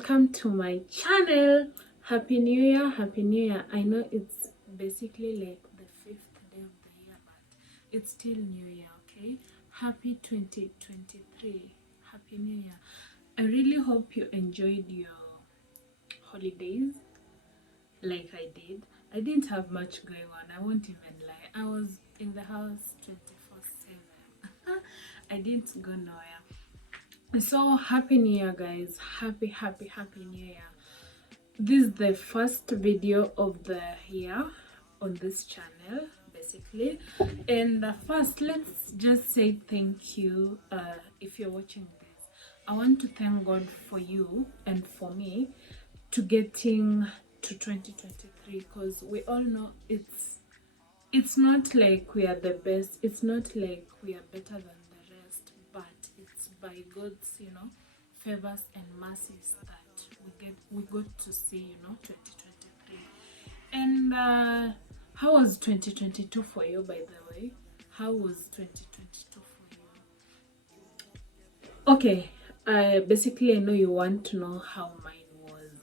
welcome to my channel. Happy New Year, Happy New Year. I know it's basically like the 5th day of the year, but it's still New Year, okay? Happy 2023. Happy New Year. I really hope you enjoyed your holidays like I did. I didn't have much going on, I won't even lie. I was in the house 24/7. I didn't go nowhere. So happy New Year, guys. Happy New Year. This is the first video of the year on this channel, basically. And first, let's just say thank you. If you're watching this, I want to thank God for you and for me to getting to 2023, because we all know it's not like we are the best, it's not like we are better than the rest, but it's by God's, favors and mercies that we got to see, 2023. And how was 2022 for you, by the way? How was 2022 for you? Okay, basically I know you want to know how mine was.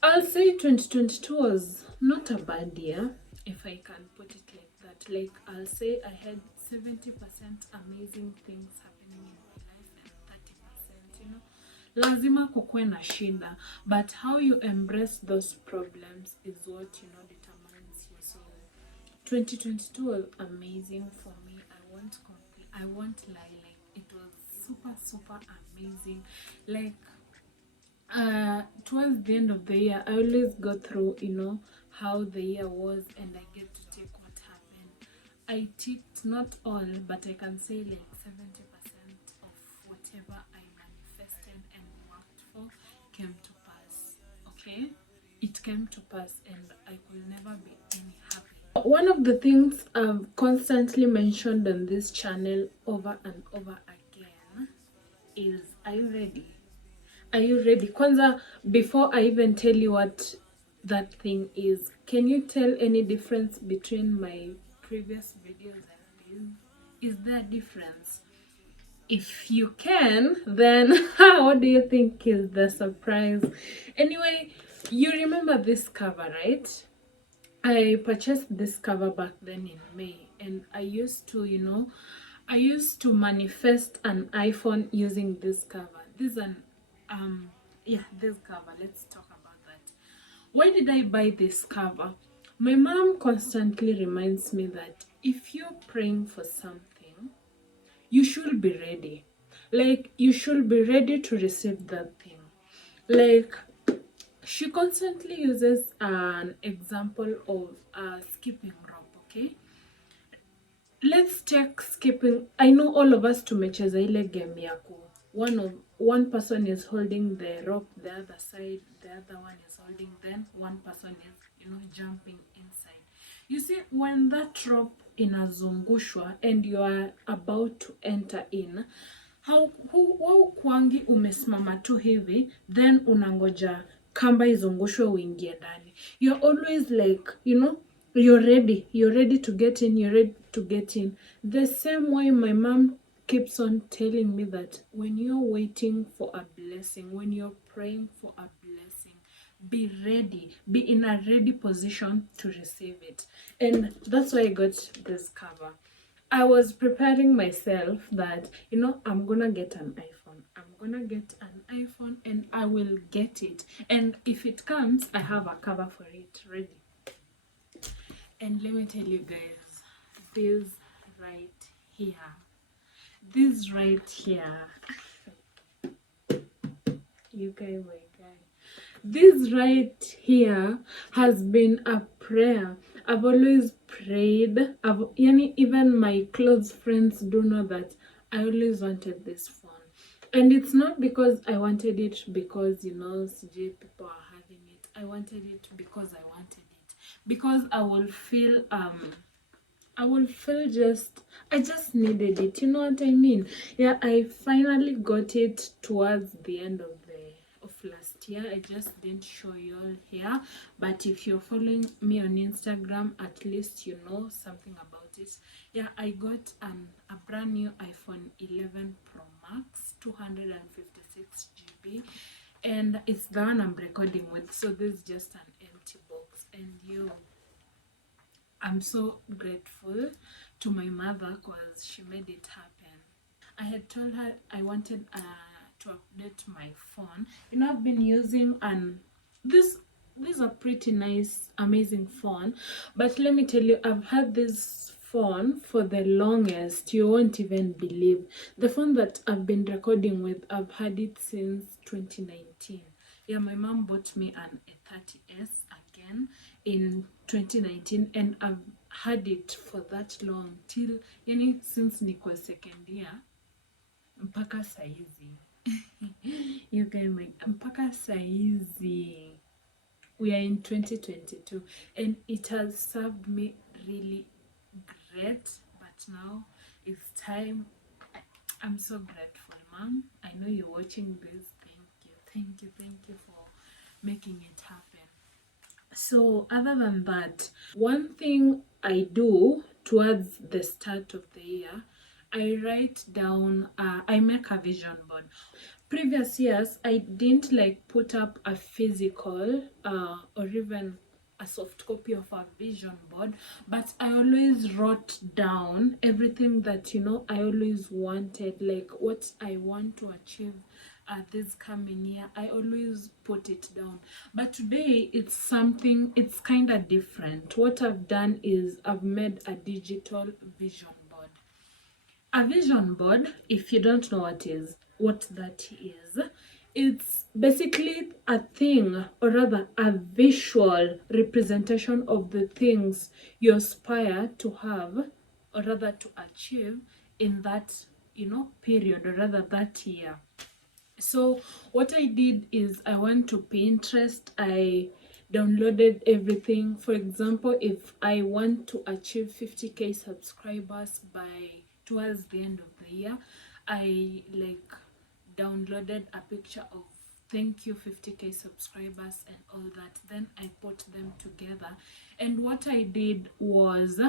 I'll say 2022 was not a bad year, if I can put it like that. Like, I'll say I had 70% amazing things happening in my life and 30%, lazima kukuwe na shida, but how you embrace those problems is what, determines you. So 2022 was amazing for me. I won't lie, like, it was super amazing. Like, towards the end of the year, I always go through, how the year was, and I get to take what happened. I ticked not all, but I can say like 70% of whatever I manifested and worked for came to pass. Okay, it came to pass, and I could never be any happy. One of the things I've constantly mentioned on this channel over and over again is, are you ready? Are you ready? Kwanza, before I even tell you what that thing is, can you tell any difference between my previous videos and this? Is there a difference? If you can, then what do you think is the surprise? Anyway, you remember this cover, right? I purchased this cover back then in May, and I used to, manifest an iPhone using this cover. This is an this cover. Let's talk about that. Why did I buy this cover? My mom constantly reminds me that if you're praying for something, you should be ready. Like, you should be ready to receive that thing. Like, she constantly uses an example of a skipping rope, okay? Let's take skipping. I know all of us tumecheza ile game yako. One person is holding the rope, the other side, the other one is holding, then one person is, jumping inside. You see, when that rope inazungushwa and you are about to enter in, how kwangi umesimama tu hivi, then unangoja kamba izungushwe uingie ndani. You're always like, you're ready to get in, you're ready to get in. The same way my mom keeps on telling me that when you're waiting for a blessing, when you're praying for a blessing, be ready, be in a ready position to receive it. And that's why I got this cover. I was preparing myself that, I'm gonna get an iPhone. I'm gonna get an iPhone and I will get it. And if it comes, I have a cover for it ready. And let me tell you guys, this right here, you guys, my guy, this right here has been a prayer. I've always prayed. Even my close friends do know that I always wanted this phone. And it's not because I wanted it because, CJ people are having it. I wanted it because I wanted it. Because I will feel I just needed it. You know what I mean? Yeah, I finally got it towards the end of last year. I just didn't show you all here, but if you're following me on Instagram, at least you know something about it. Yeah, I got a brand new iPhone 11 Pro Max, 256 GB, and it's the one I'm recording with. So this is just an empty box, and I'm so grateful to my mother because she made it happen. I had told her I wanted to update my phone. I've been using this this is a pretty nice, amazing phone, but let me tell you, I've had this phone for the longest. You won't even believe. The phone that I've been recording with, I've had it since 2019. Yeah, my mom bought me an A30s again in 2019, and I've had it for that long, till since niko second year mpaka saizi. You can make mpaka saizi. We are in 2022, and it has served me really great. But now it's time. I'm so grateful, Mom. I know you're watching this. Thank you for making it happen. So other than that, one thing I do towards the start of the year, I write down, I make a vision board. Previous years, I didn't like put up a physical or even a soft copy of a vision board, but I always wrote down everything that I always wanted, like what I want to achieve this coming year. I always put it down, but today it's kind of different. What I've done is I've made a digital vision board. A vision board, if you don't know what that is, it's basically a thing, or rather a visual representation of the things you aspire to have, or rather to achieve in that period, or rather that year. So what I did is I went to Pinterest, I downloaded everything. For example, if I want to achieve 50k subscribers by towards the end of the year, I like downloaded a picture of thank you 50k subscribers and all that. Then I put them together, and what I did was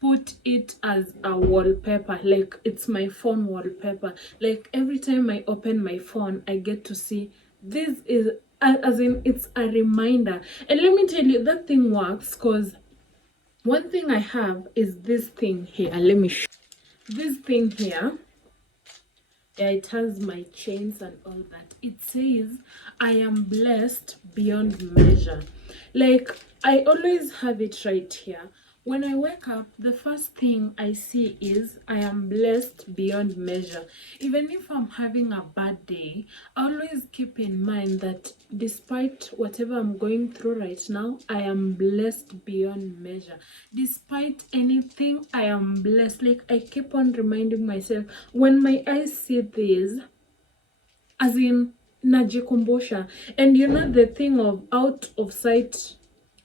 put it as a wallpaper, like it's my phone wallpaper. Like every time I open my phone, I get to see this is as in it's a reminder. And let me tell you, that thing works because one thing I have is this thing here. Let me show this thing here. Yeah, it has my chains and all that. It says I am blessed beyond measure. Like I always have it right here. When I wake up, the first thing I see is I am blessed beyond measure. Even if I'm having a bad day, I always keep in mind that despite whatever I'm going through right now, I am blessed beyond measure. Despite anything, I am blessed. Like I keep on reminding myself, when my eyes see this, as in najikumbusha. And the thing of out of sight,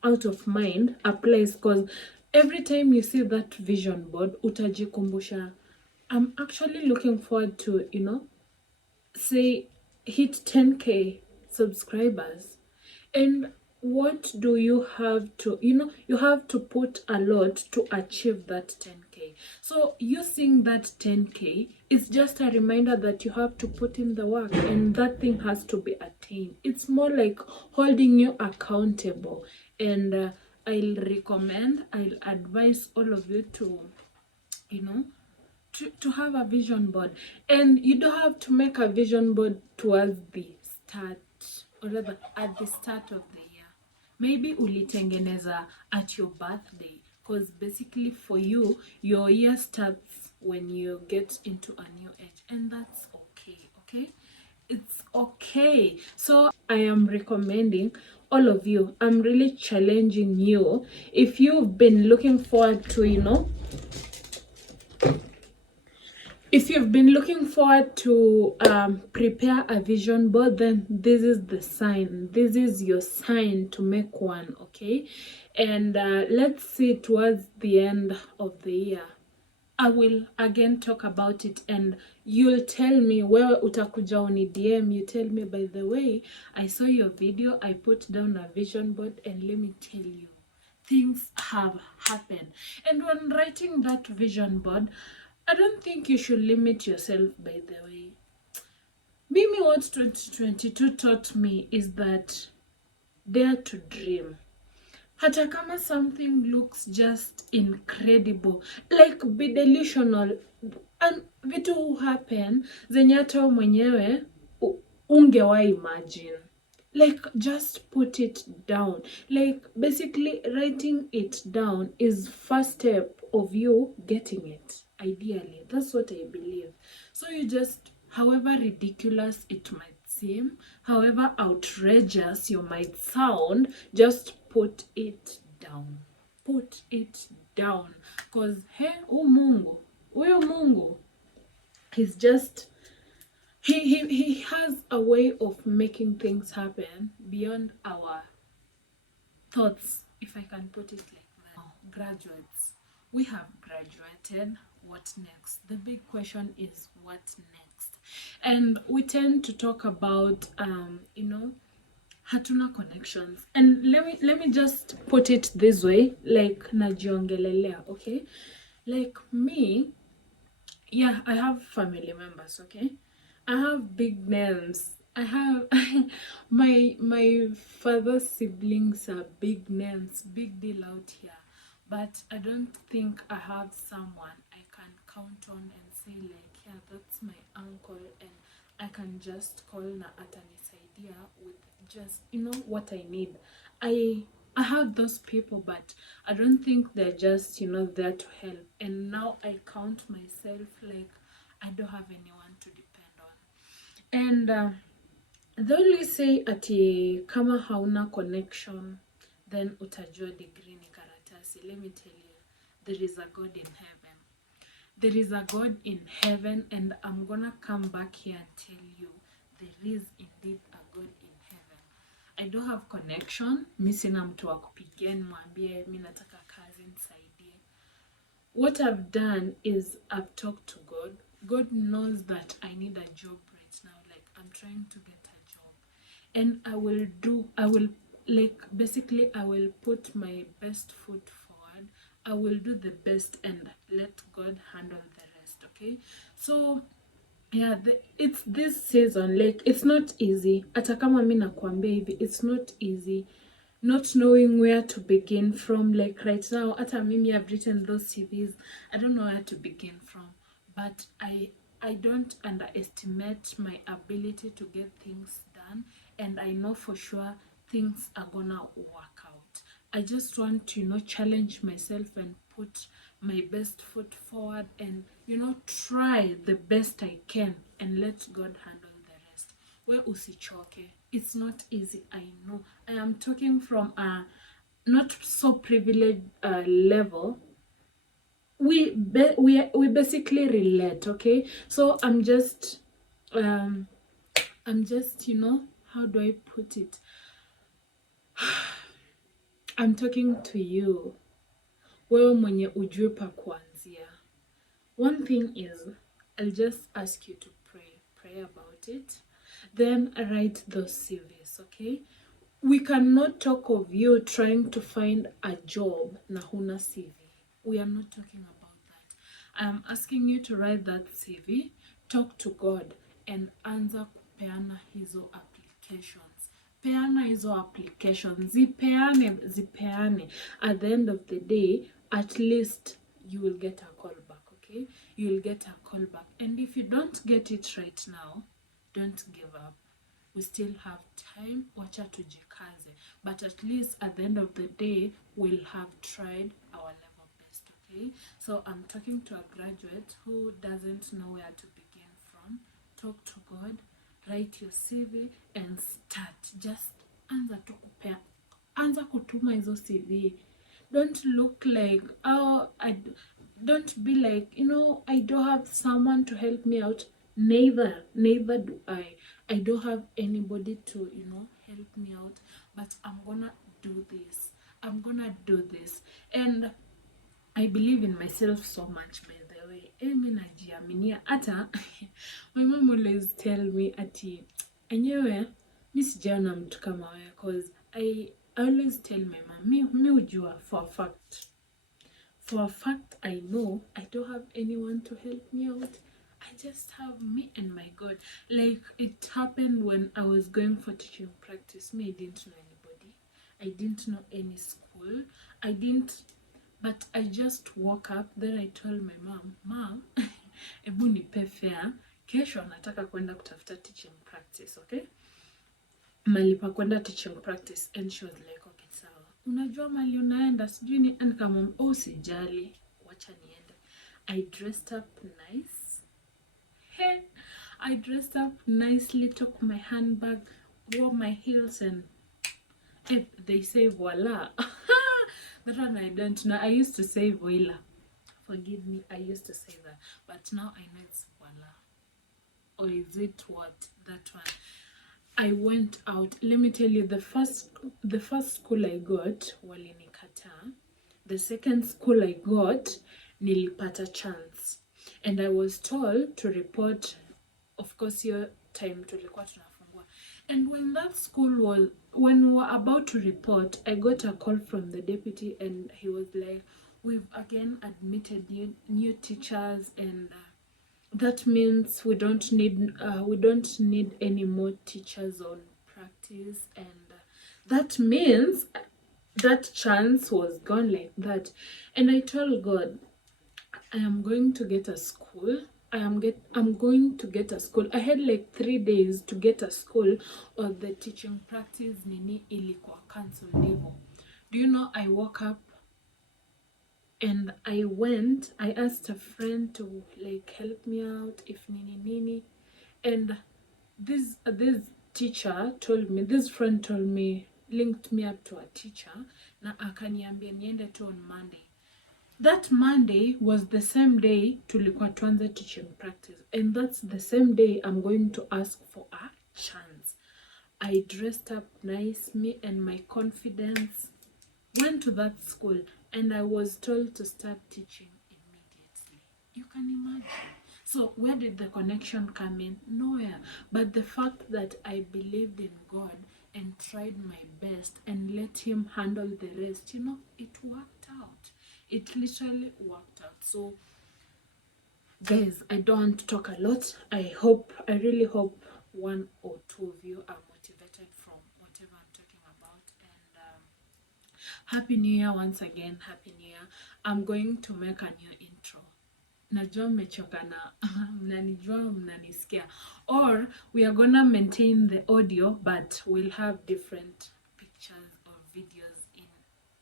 out of mind applies, because every time you see that vision board, utajikumbusha. I'm actually looking forward to say hit 10k subscribers. And what do you have to you have to put a lot to achieve that 10k. So you seeing that 10k is just a reminder that you have to put in the work, and that thing has to be attained. It's more like holding you accountable. And I'll advise all of you to you know to have a vision board. And you don't have to make a vision board towards the start, or rather at the start of the year. Maybe ulitengeneza at your birthday, because basically for you, your year starts when you get into a new age, and that's okay. It's okay. So I am recommending all of you, I'm really challenging you, if you've been looking forward to if you've been looking forward to prepare a vision board, then this is the sign. This is your sign to make one, okay? And let's see towards the end of the year. I will again talk about it, and you'll tell me where utakuja uni DM. You tell me, by the way, I saw your video, I put down a vision board, and let me tell you, things have happened. And when writing that vision board, I don't think you should limit yourself, by the way. Mimi, what 2022 taught me is that dare to dream. Hata kama something looks just incredible, like be delusional, and vitu happen zenye hata mwenyewe ungewa imagine. Like, just put it down. Like, basically writing it down is first step of you getting it. Ideally, that's what I believe. So you just, however ridiculous it might seem, however outrageous you might sound, just put it down. Put it down. Because, hey, Mungu, huyo Mungu, he's just, he has a way of making things happen beyond our thoughts, if I can put it like that. Now, graduates, we have graduated. What next? The big question is what next? And we tend to talk about hatuna connections. And let me just put it this way, like najiongelelea, okay? Like me, yeah, I have family members, okay? I have big names. I have my father's siblings are big names, big deal out here. But I don't think I have someone I can count on and say like, yeah, that's my uncle, and I can just call na atanisaidia with just what I need. I have those people, but I don't think they're just there to help. And now I count myself like I don't have anyone to depend on. And they only say ati kama hauna connection then utajua degree ni karatasi. Let me tell you, there is a God in heaven. There is a God in heaven, and I'm gonna come back here and tell you there is indeed a God in heaven. I don't have connection. Mi sina mtu wa kupigia nimwambie mi nataka kazi nisaidie. What I've done is I've talked to God. God knows that I need a job right now. Like, I'm trying to get a job. And I will basically I will put my best foot forward. I will do the best and let God handle the rest, okay? So yeah, it's this season, like it's not easy. Hata kama mi nakwambia hivi, it's not easy. Not knowing where to begin from, like right now, hata mimi I've written those CVs. I don't know where to begin from, but I don't underestimate my ability to get things done, and I know for sure things are gonna work out. I just want to challenge myself and put my best foot forward and try the best I can and let God handle the rest. We usichoke. It's not easy, I know. I am talking from a not so privileged level. We basically relate, okay? So I'm just how do I put it? I'm talking to you, wewe mwenye ujue pa kuanzia. One thing is, I'll just ask you to pray about it, then write those CVs, okay? We cannot talk of you trying to find a job na huna CV. We are not talking about that. I'm asking you to write that CV, talk to God, and anza kupeana hizo applications. Peana hizo applications. Zipeane. At the end of the day, at least you will get a call back, okay? You will get a call back. And if you don't get it right now, don't give up. We still have time, wacha tujikaze. But at least at the end of the day, we'll have tried our level best, okay? So I'm talking to a graduate who doesn't know where to begin from. Talk to God, write your CV, and start. Just anza kutuma hizo CV. Don't look like, don't be like, I don't have someone to help me out. Neither do I. I don't have anybody to, help me out, but I'm gonna do this. And I believe in myself so much, by the way. Mi najiaminia. Ata, my mom always tell me, ati, enyewe, mi sijaona mtu kama wewe, cause I always tell my mom, mi ujua for a fact. For a fact, I know I don't have anyone to help me out. I just have me and my God. Like, it happened when I was going for teaching practice. Me, I didn't know anybody. I didn't know any school. I didn't, but I just woke up. Then I told my mom, ebu nipe fare. Kesho nataka kwenda kutafuta teaching practice, okay? Mali pa kwenda teaching practice. And she was like, okay, sawa. Unajua mali unaenda? Sijui ni, and kama, oh, sijali. Wacha niende. I dressed up nice. Hey, I dressed up nicely, took my handbag, wore my heels, and they say voila. That one I don't know. I used to say voila. Forgive me, I used to say that. But now I know it's voila. Or is it what? That one. I went out. Let me tell you, the first school I got, walinikata. The second school I got, nilipata chance. And I was told to report, of course, your time tulikuwa tunafungua. And when that school was, when we were about to report, I got a call from the deputy and he was like, we've again admitted new teachers, and that means we don't need any more teachers on practice, and that means that chance was gone like that. And I told God, I am going to get a school. I'm going to get a school. I had like 3 days to get a school, or the teaching practice nini ilikuwa cancelled hivyo. Do you know, I woke up and I asked a friend to like help me out if nini, and this friend told me, linked me up to a teacher na akaniambia niende tu on Monday. That Monday was the same day tulikuwa tuanze teaching practice, and that's the same day I'm going to ask for a chance. I dressed up nice, me and my confidence, went to that school, and I was told to start teaching immediately. You can imagine. So where did the connection come in? Nowhere. But the fact that I believed in God and tried my best and let him handle the rest, it worked out. It literally worked out. So guys, I don't want to talk a lot. I really hope one or two of you are motivated from whatever I'm talking about. And Happy New Year once again. Happy New Year. I'm going to make a new intro. Najua mmechoka na mnanijua, mnanisikia. Or we are gonna maintain the audio, but we'll have different pictures or videos in.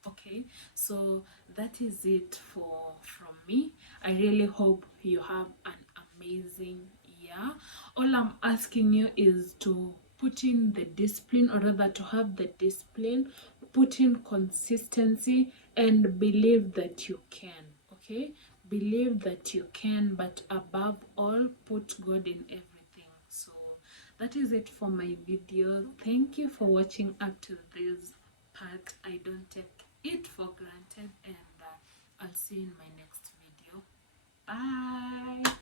Okay, so that is it from me. I really hope you have an amazing year. All I'm asking you is to put in the discipline, or rather to have the discipline, put in consistency, and believe that you can. Okay, believe that you can, but above all, put God in everything. So that is it for my video. Thank you for watching up to this part. I don't take it for granted, and I'll see you in my next video. Bye.